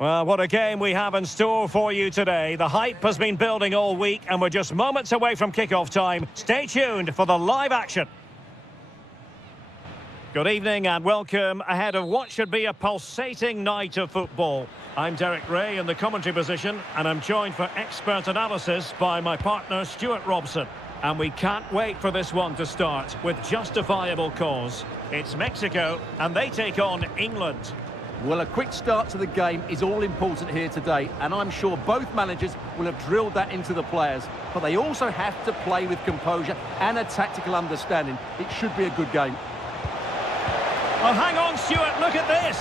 Well, what a game we have in store for you today. The hype has been building all week and we're just moments away from kick-off time. Stay tuned for the live action. Good evening and welcome ahead of what should be a pulsating night of football. I'm Derek Ray in the commentary position and I'm joined for expert analysis by my partner Stuart Robson. And we can't wait for this one to start with justifiable cause. It's Mexico and they take on England. Well, a quick start to the game is all important here today, and I'm sure both managers will have drilled that into the players. But they also have to play with composure and a tactical understanding. It should be a good game. Well, hang on, Stuart, look at this.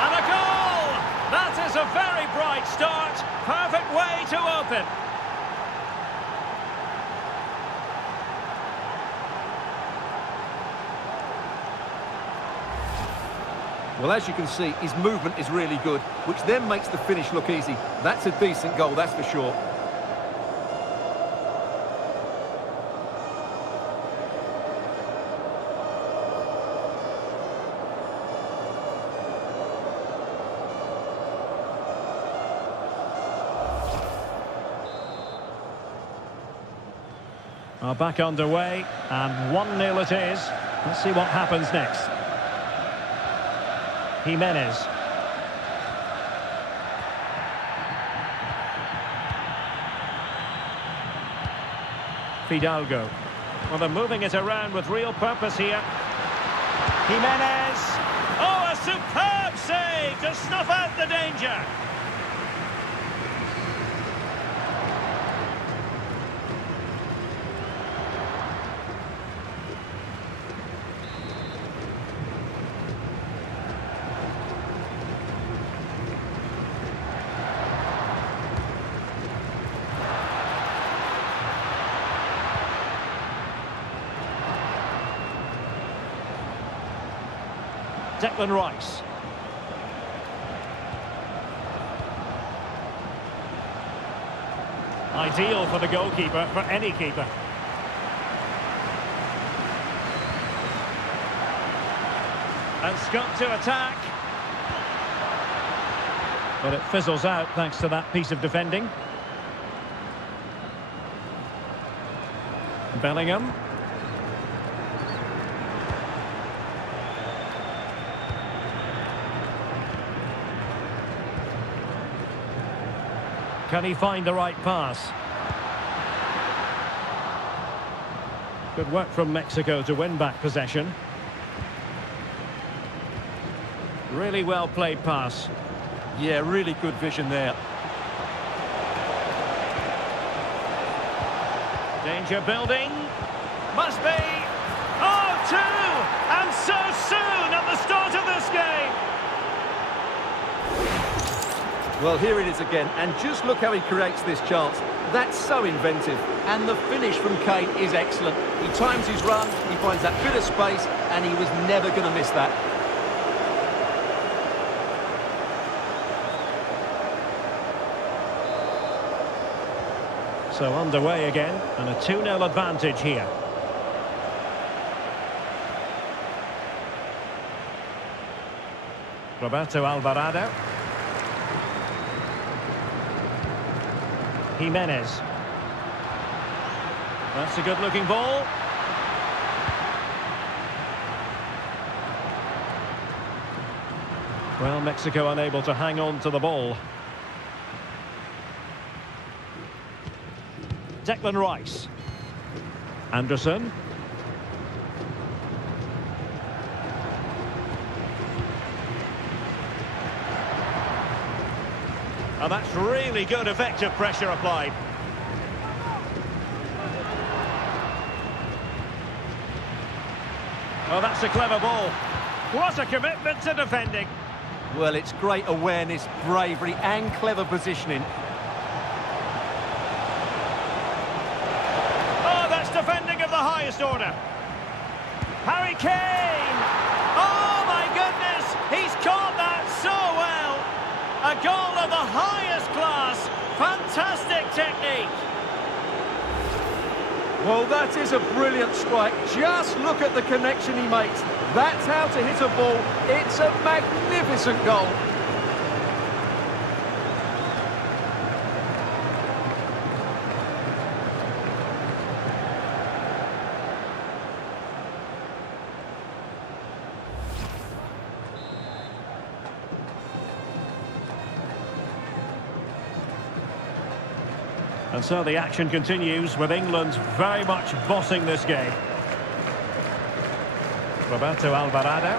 And a goal! That is a very bright start. Perfect way to open. Well, as you can see, his movement is really good, which then makes the finish look easy. That's a decent goal, that's for sure. Well, back underway, and 1-0 it is. Let's see what happens next. Jimenez. Fidalgo. Well, they're moving it around with real purpose here. Jimenez. Oh, a superb save to snuff out the danger. Declan Rice. Ideal for the goalkeeper, for any keeper. And Scott to attack. But it fizzles out thanks to that piece of defending. Bellingham. Can he find the right pass? Good work from Mexico to win back possession. Really well played pass. Yeah, really good vision there. Danger building. Must be. Oh, two! And so soon at the start of this game. Well, here it is again, and just look how he creates this chance. That's so inventive, and the finish from Kane is excellent. He times his run, he finds that bit of space, and he was never going to miss that. So underway again, and a 2-0 advantage here. Roberto Alvarado. Jimenez. That's a good-looking ball. Well, Mexico unable to hang on to the ball. Declan Rice. Anderson. And that's really good, effective pressure applied. Oh, that's a clever ball. What a commitment to defending. Well, it's great awareness, bravery, and clever positioning. Oh, that's defending of the highest order. Harry Kane! Oh, my goodness! He's caught that so well! A goal of the highest class. Fantastic technique. Well, that is a brilliant strike. Just look at the connection he makes. That's how to hit a ball. It's a magnificent goal. And so the action continues with England very much bossing this game. Roberto Alvarado.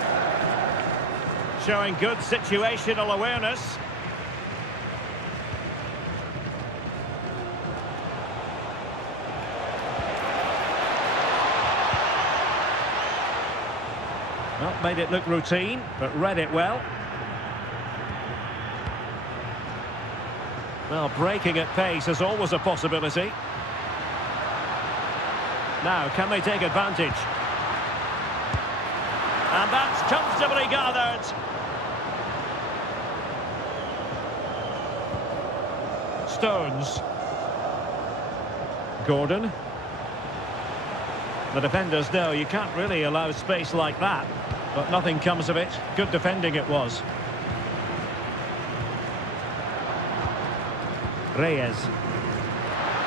Showing good situational awareness. Not made it look routine, but read it well. Well, breaking at pace is always a possibility. Now, can they take advantage? And that's comfortably gathered. Stones. Gordon. The defenders know you can't really allow space like that. But nothing comes of it. Good defending it was. Reyes.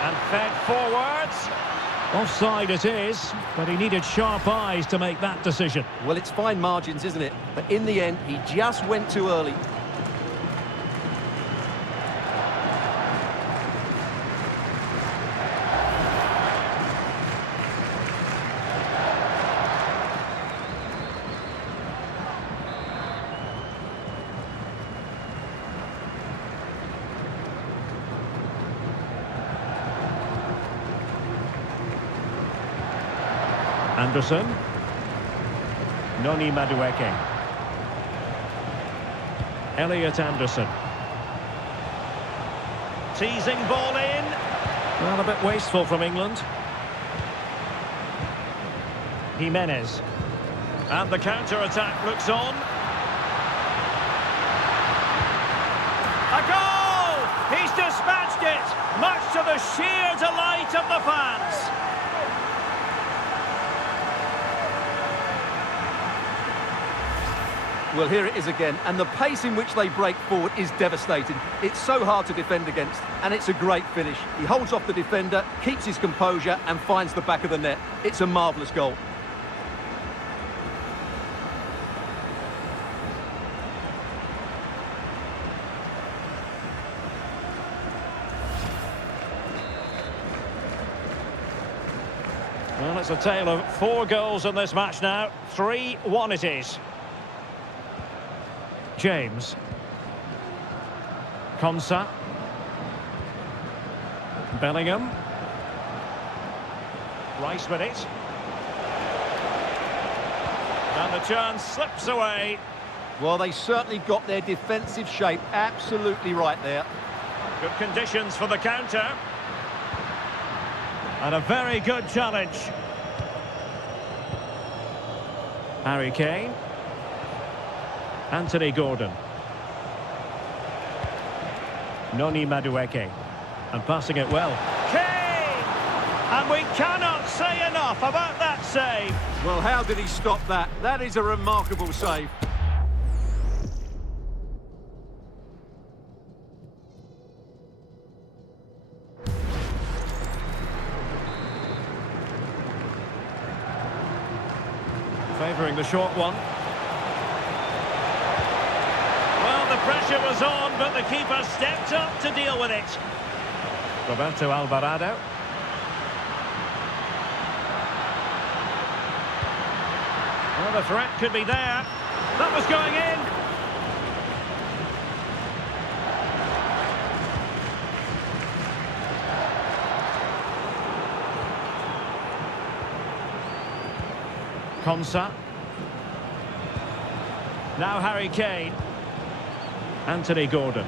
And fed forwards. Offside it is, but he needed sharp eyes to make that decision. Well, it's fine margins, isn't it? But in the end, he just went too early. Anderson. Noni Madueke. Elliot Anderson. Teasing ball in. Well, a bit wasteful from England. Jimenez. And the counter-attack looks on. A goal! He's dispatched it, much to the sheer delight of the fans. Well, here it is again, and the pace in which they break forward is devastating. It's so hard to defend against, and it's a great finish. He holds off the defender, keeps his composure, and finds the back of the net. It's a marvellous goal. Well, it's a tale of 4 goals in this match now. 3-1 it is. James. Konsa. Bellingham. Rice with it. And the chance slips away. Well, they certainly got their defensive shape absolutely right there. Good conditions for the counter. And a very good challenge. Harry Kane. Anthony Gordon. Noni Madueke. And passing it well. Kane! And we cannot say enough about that save. Well, how did he stop that? That is a remarkable save. Favouring the short one. Well, the pressure was on, but the keeper stepped up to deal with it. Roberto Alvarado. Well, the threat could be there. That was going in. Konsa. Now Harry Kane. Anthony Gordon.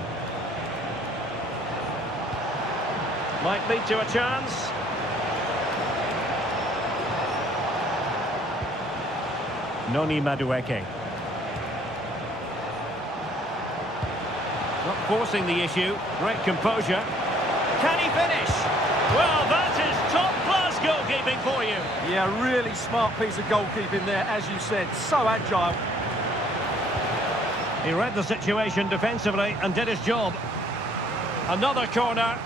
Might lead to a chance. Noni Madueke. Not forcing the issue. Great composure. Can he finish? Well, that is top-class goalkeeping for you. Yeah, really smart piece of goalkeeping there, as you said. So agile. He read the situation defensively and did his job. Another corner.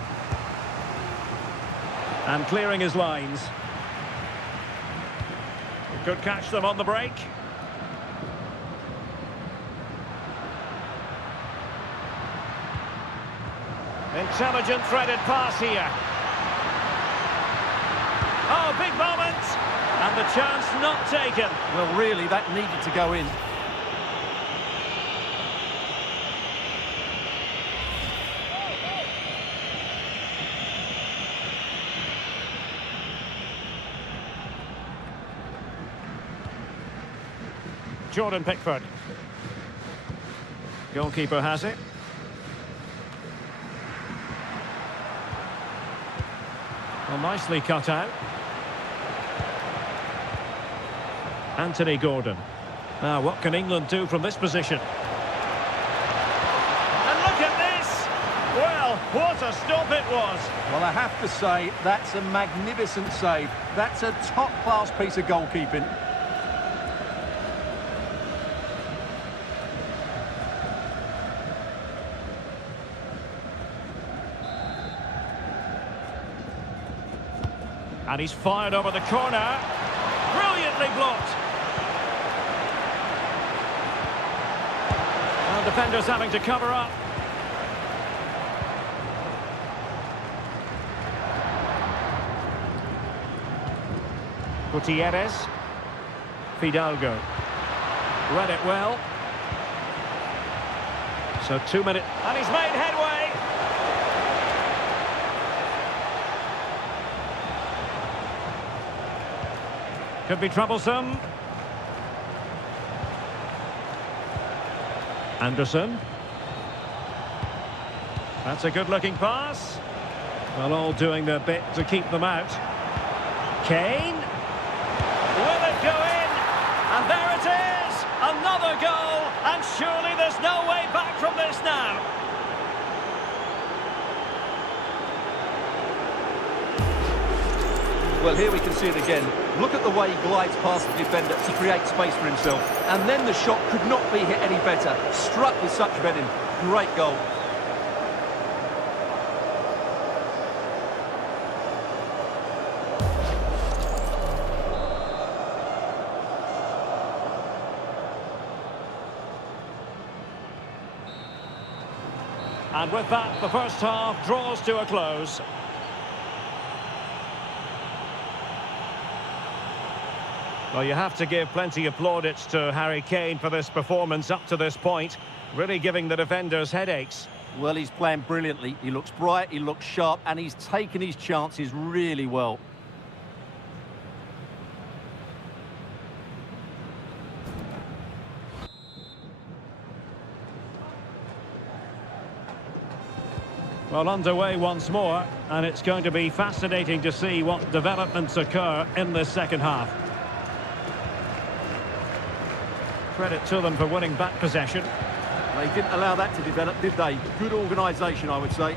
And clearing his lines. Could catch them on the break. Intelligent threaded pass here. Oh, big moment! And the chance not taken. Well, really, that needed to go in. Jordan Pickford. Goalkeeper has it. Well, nicely cut out. Anthony Gordon. Now, what can England do from this position? And look at this! Well, what a stop it was! Well, I have to say, that's a magnificent save. That's a top-class piece of goalkeeping. And he's fired over the corner. Brilliantly blocked. Well, defenders having to cover up. Gutierrez. Fidalgo. Read it well. So 2 minutes. And he's made headway. Could be troublesome. Anderson. That's a good-looking pass. Well, all doing their bit to keep them out. Kane. Will it go in? And there it is! Another goal! And surely there's no way back from this now. Well, here we can see it again. Look at the way he glides past the defender to create space for himself. And then the shot could not be hit any better. Struck with such venom. Great goal. And with that, the first half draws to a close. Well, you have to give plenty of plaudits to Harry Kane for this performance up to this point, really giving the defenders headaches. Well, he's playing brilliantly. He looks bright, he looks sharp, and he's taken his chances really well. Well, underway once more, and it's going to be fascinating to see what developments occur in this second half. Credit to them for winning back possession. They didn't allow that to develop, did they? Good organisation, I would say.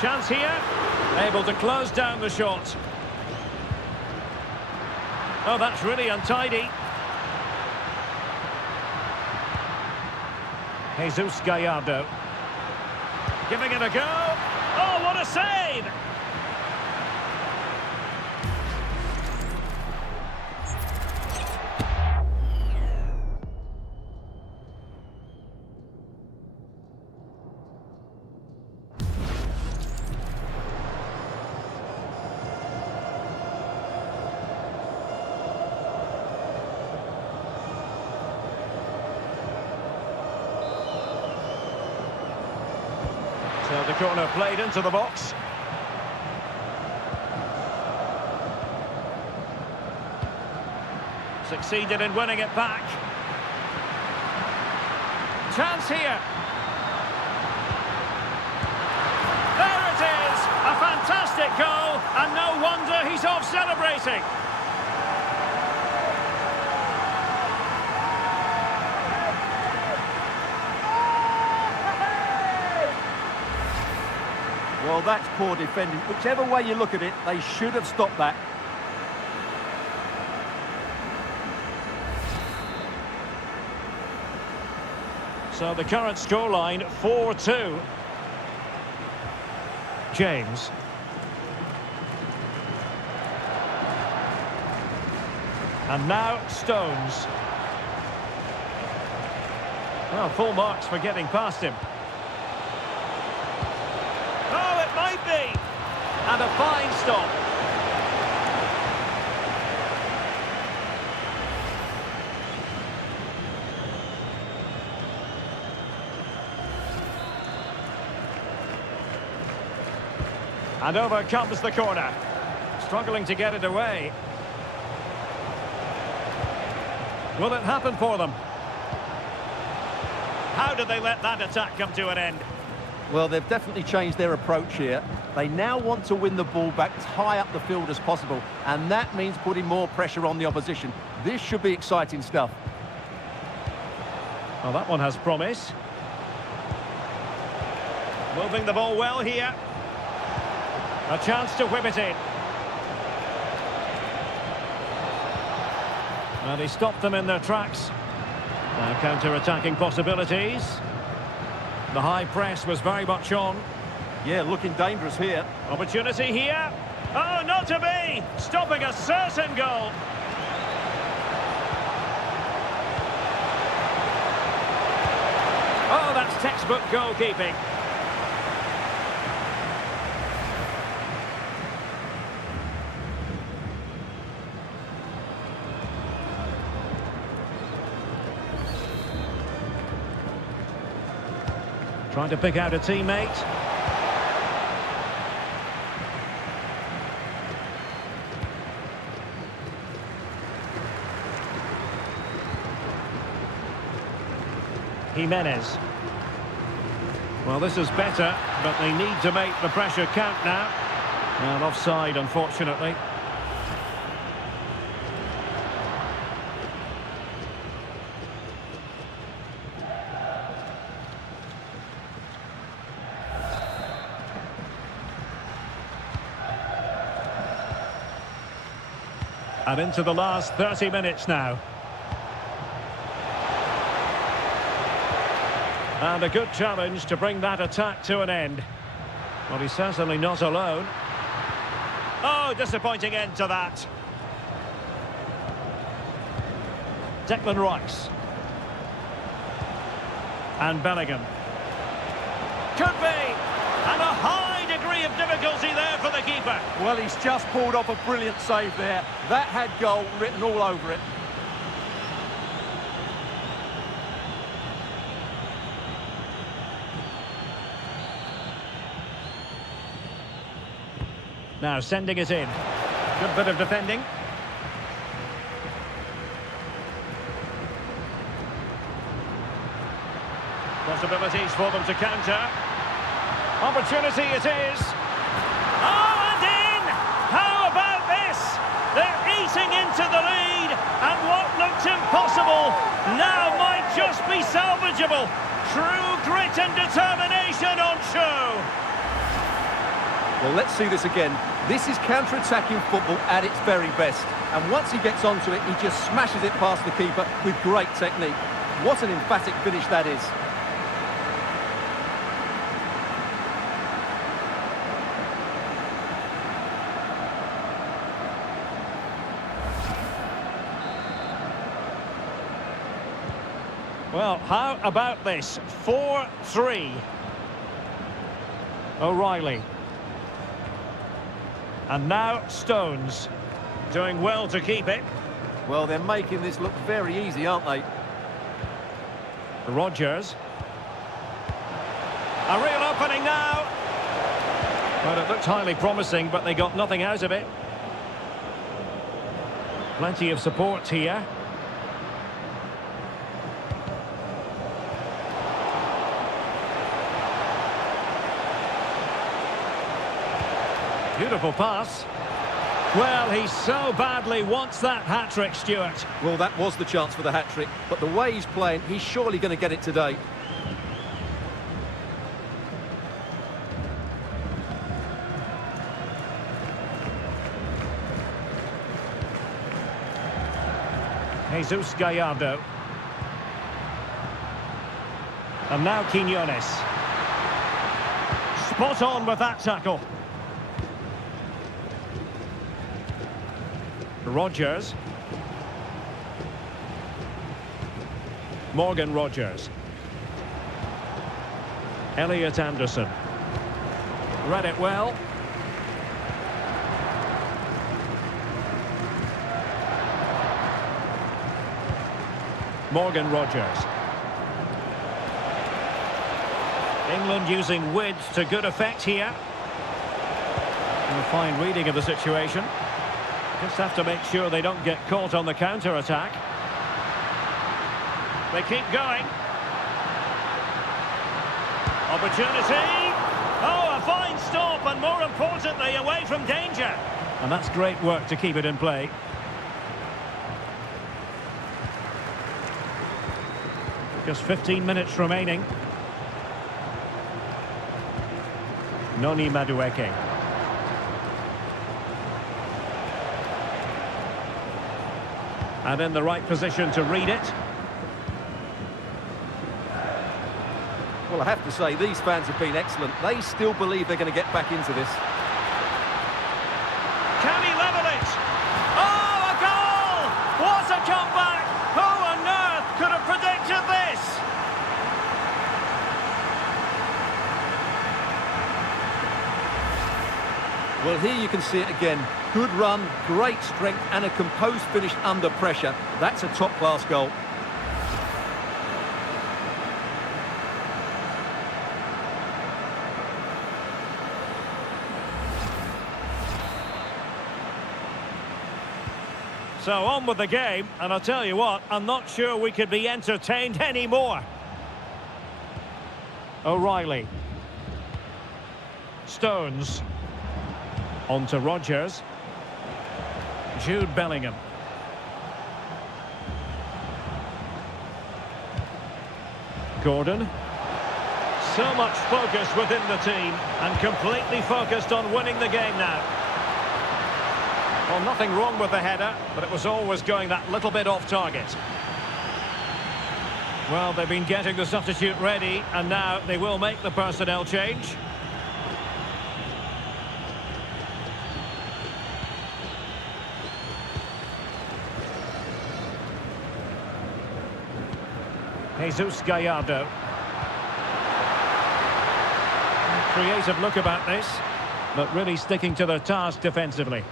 Chance here. Able to close down the shot. Oh, that's really untidy. Jesus Gallardo. Giving it a go. Oh, what a save! So the corner played into the box. Succeeded in winning it back. Chance here. There it is! A fantastic goal, and no wonder he's off celebrating. Well, that's poor defending. Whichever way you look at it, they should have stopped that. So the current scoreline, 4-2. James. And now Stones. Well, full marks for getting past him. Oh, it might And a fine stop. And over comes the corner. Struggling to get it away. Will it happen for them? How did they let that attack come to an end? Well, they've definitely changed their approach here. They now want to win the ball back as high up the field as possible, and that means putting more pressure on the opposition. This should be exciting stuff. Well, that one has promise. Moving the ball well here. A chance to whip it in. And he stopped them in their tracks. Now counter-attacking possibilities. The high press was very much on. Yeah, looking dangerous here. Opportunity here. Oh, not to be! Stopping a certain goal. Oh, that's textbook goalkeeping. Trying to pick out a teammate. Jimenez. Well, this is better, but they need to make the pressure count now. And offside, unfortunately. And into the last 30 minutes now. And a good challenge to bring that attack to an end. Well, he's certainly not alone. Oh, disappointing end to that. Declan Rice. And Bellingham. Could be. And a high degree of difficulty there for the keeper. Well, he's just pulled off a brilliant save there. That had goal written all over it. Now sending it in. Good bit of defending. Possibilities for them to counter. Opportunity it is. Oh, and in! How about this? They're eating into the lead, and what looked impossible now might just be salvageable. True grit and determination on show. Well, let's see this again. This is counter-attacking football at its very best. And once he gets onto it, he just smashes it past the keeper with great technique. What an emphatic finish that is. Well, how about this? 4-3. O'Reilly. And now Stones. Doing well to keep it. Well, they're making this look very easy, aren't they? Rodgers. A real opening now. Well, it looked highly promising, but they got nothing out of it. Plenty of support here. Beautiful pass. Well, he so badly wants that hat-trick, Stuart. Well, that was the chance for the hat-trick, but the way he's playing, he's surely going to get it today. Jesus Gallardo. And now Quiñones. Spot on with that tackle. Rodgers. Morgan Rodgers. Elliot Anderson. Read it well. Morgan Rogers. England using width to good effect here. And a fine reading of the situation. Just have to make sure they don't get caught on the counter-attack. They keep going. Opportunity. Oh, a fine stop, and more importantly, away from danger. And that's great work to keep it in play. Just 15 minutes remaining. Noni Madueke. And in the right position to read it. Well, I have to say, these fans have been excellent. They still believe they're going to get back into this. Can he level it? Oh, a goal! What a comeback! Who on earth could have predicted this? Well, here you can see it again. Good run, great strength, and a composed finish under pressure. That's a top-class goal. So on with the game, and I'll tell you what, I'm not sure we could be entertained anymore. O'Reilly. Stones. On to Rogers. Jude Bellingham. Gordon. So much focus within the team, and completely focused on winning the game now. Well, nothing wrong with the header, but it was always going that little bit off target. Well, they've been getting the substitute ready, and now they will make the personnel change. Jesus Gallardo. Creative look about this, but really sticking to their task defensively.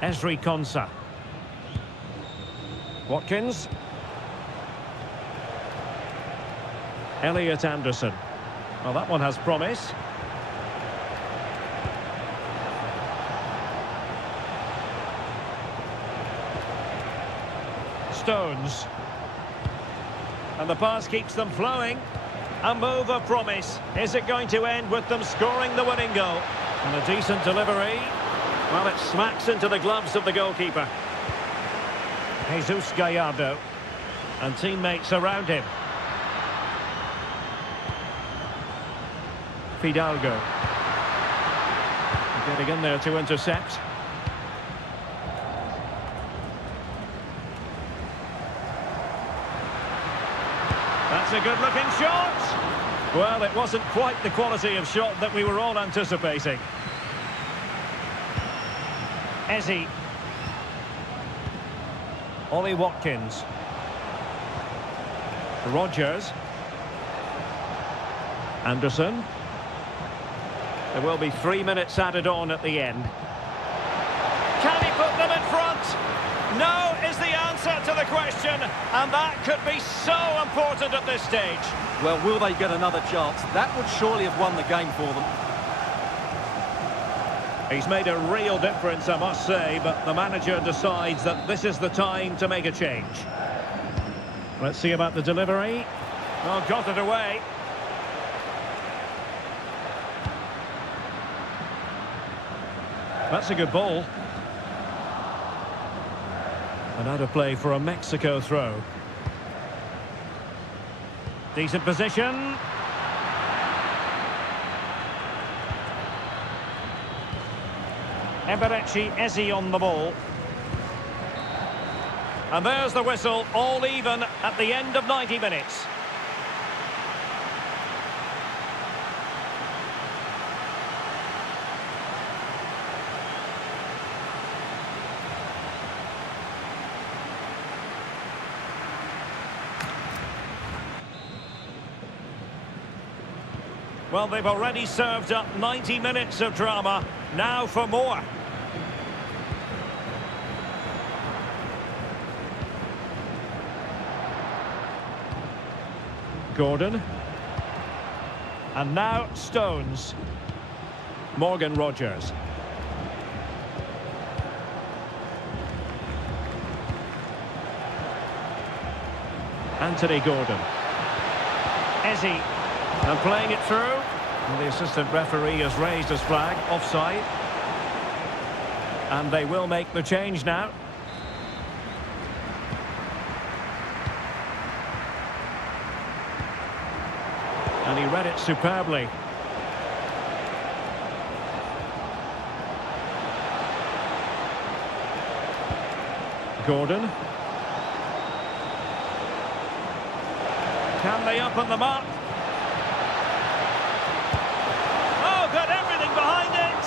Ezri Konsa. Watkins. Elliot Anderson. Well, that one has promise. Stones. And the pass keeps them flowing. A move of promise. Is it going to end with them scoring the winning goal? And a decent delivery. Well, it smacks into the gloves of the goalkeeper. Jesus Gallardo. And teammates around him. Fidalgo. Getting in there to intercept. That's a good-looking shot. Well, it wasn't quite the quality of shot that we were all anticipating. Eze. Ollie Watkins. Rogers. Anderson. There will be 3 minutes added on at the end. Can he put them in front? No is the answer to the question, and that could be so important at this stage. Well, will they get another chance? That would surely have won the game for them. He's made a real difference, I must say, but the manager decides that this is the time to make a change. Let's see about the delivery. Oh, got it away. That's a good ball. And out of play for a Mexico throw. Decent position. Eberechi Eze on the ball. And there's the whistle, all even at the end of 90 minutes. Well, they've already served up 90 minutes of drama. Now for more. Gordon. And now Stones. Morgan Rogers. Anthony Gordon. Ezzy. And playing it through. And the assistant referee has raised his flag. Offside. And they will make the change now. And he read it superbly. Gordon. Can they open them up? Oh, got everything behind it!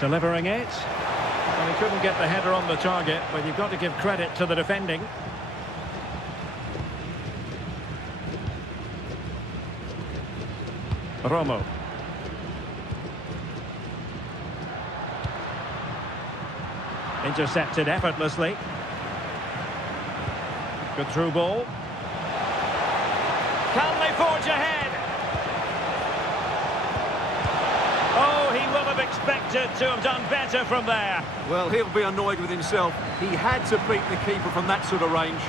Delivering it. Well, he couldn't get the header on the target, but you've got to give credit to the defending. Romo. Intercepted effortlessly. Good through ball. Can they forge ahead? Oh, he will have expected to have done better from there. Well, he'll be annoyed with himself. He had to beat the keeper from that sort of range.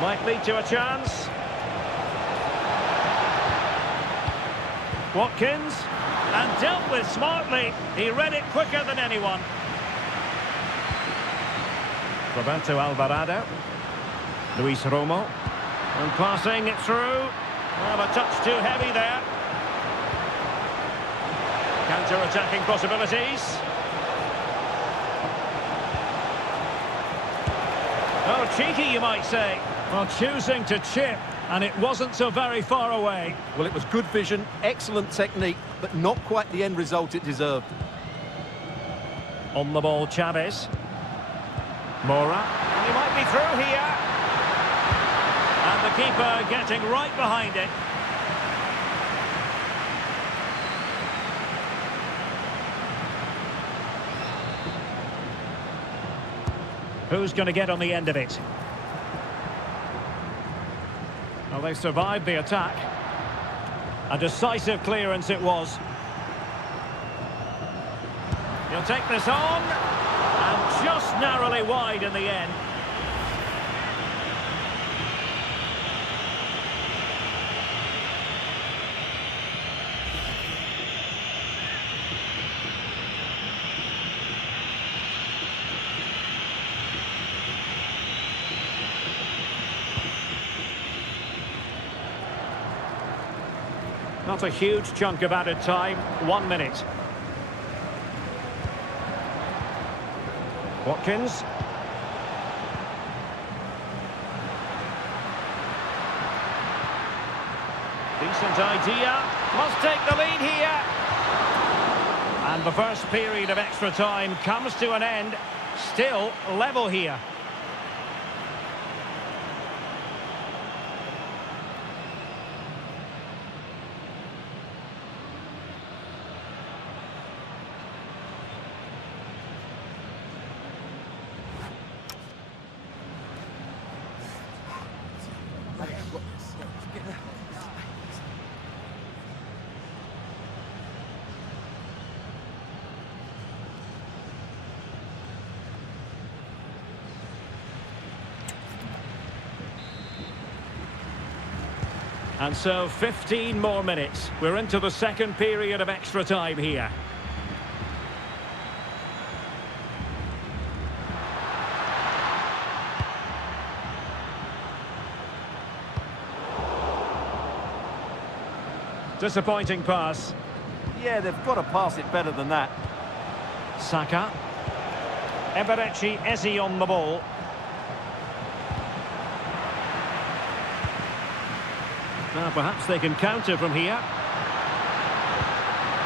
Might lead to a chance. Watkins. And dealt with smartly. He read it quicker than anyone. Roberto Alvarado. Luis Romo. And passing it through. Well, a touch too heavy there. Counter-attacking possibilities. Oh, cheeky, you might say. Well, choosing to chip, and it wasn't so very far away. Well, it was good vision, excellent technique, but not quite the end result it deserved. On the ball, Chavez. Mora. And he might be through here. And the keeper getting right behind it. Who's going to get on the end of it? Well, they survived the attack. A decisive clearance it was. He'll take this on. And just narrowly wide in the end. Not a huge chunk of added time. 1 minute. Watkins. Decent idea. Must take the lead here. And the first period of extra time comes to an end. Still level here. And so 15 more minutes. We're into the second period of extra time here. Disappointing pass. Yeah, they've got to pass it better than that. Saka. Eberechi Eze on the ball. Now perhaps they can counter from here.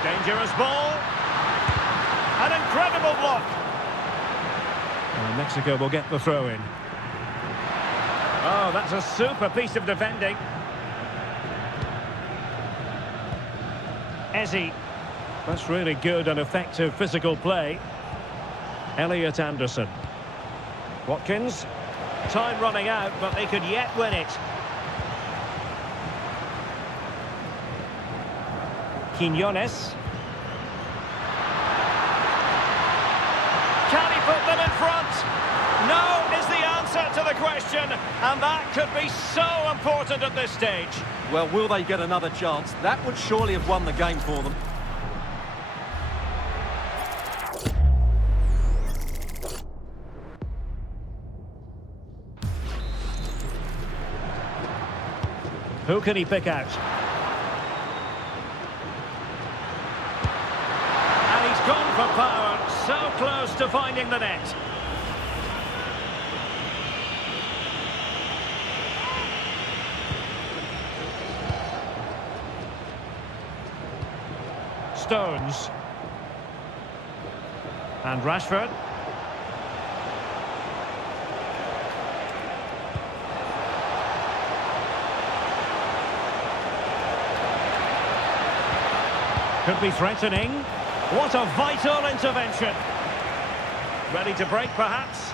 Dangerous ball. An incredible block. And Mexico will get the throw in. Oh, that's a super piece of defending. Ezzy. That's really good and effective physical play. Elliot Anderson. Watkins. Time running out, but they could yet win it. Quinones. Can he put them in front? No is the answer to the question, and that could be so important at this stage. Well, will they get another chance? That would surely have won the game for them. Who can he pick out? And he's gone for power, so close to finding the net. Stones. And Rashford. Could be threatening. What a vital intervention. Ready to break, perhaps?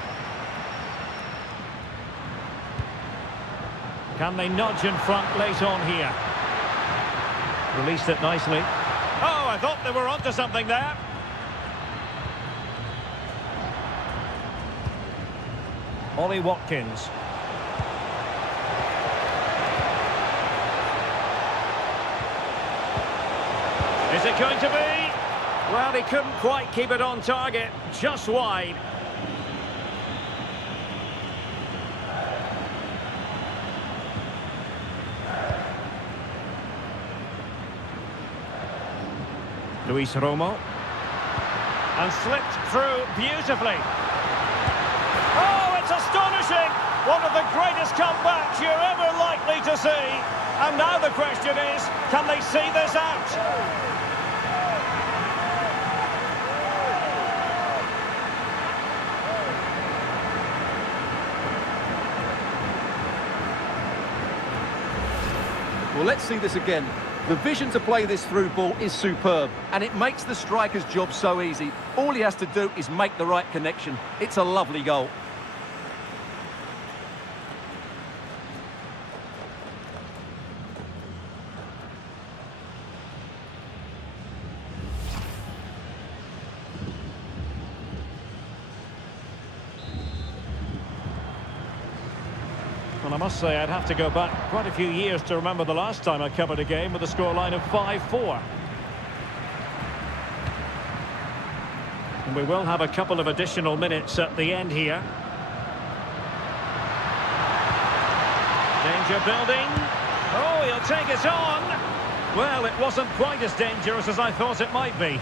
Can they nudge in front late on here? Released it nicely. Oh, I thought they were onto something there. Ollie Watkins. Is it going to be? Well, he couldn't quite keep it on target, just wide. Luis Romo. And slipped through beautifully. Oh, it's astonishing! One of the greatest comebacks you're ever likely to see. And now the question is, can they see this out? Well, let's see this again. The vision to play this through ball is superb, and it makes the striker's job so easy. All he has to do is make the right connection. It's a lovely goal. Well, I must say I'd have to go back quite a few years to remember the last time I covered a game with a scoreline of 5-4. And we will have a couple of additional minutes at the end here. Danger building. Oh, he'll take it on. Well, it wasn't quite as dangerous as I thought it might be.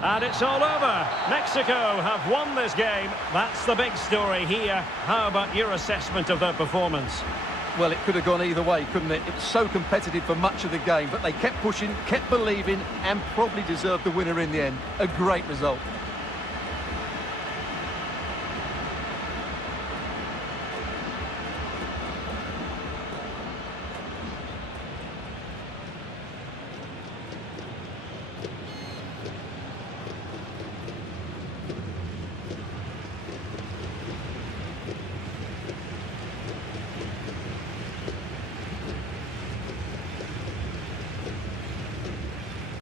And it's all over. Mexico have won this game. That's the big story here. How about your assessment of their performance? Well, it could have gone either way, couldn't it? It was so competitive for much of the game, but they kept pushing, kept believing, and probably deserved the winner in the end. A great result.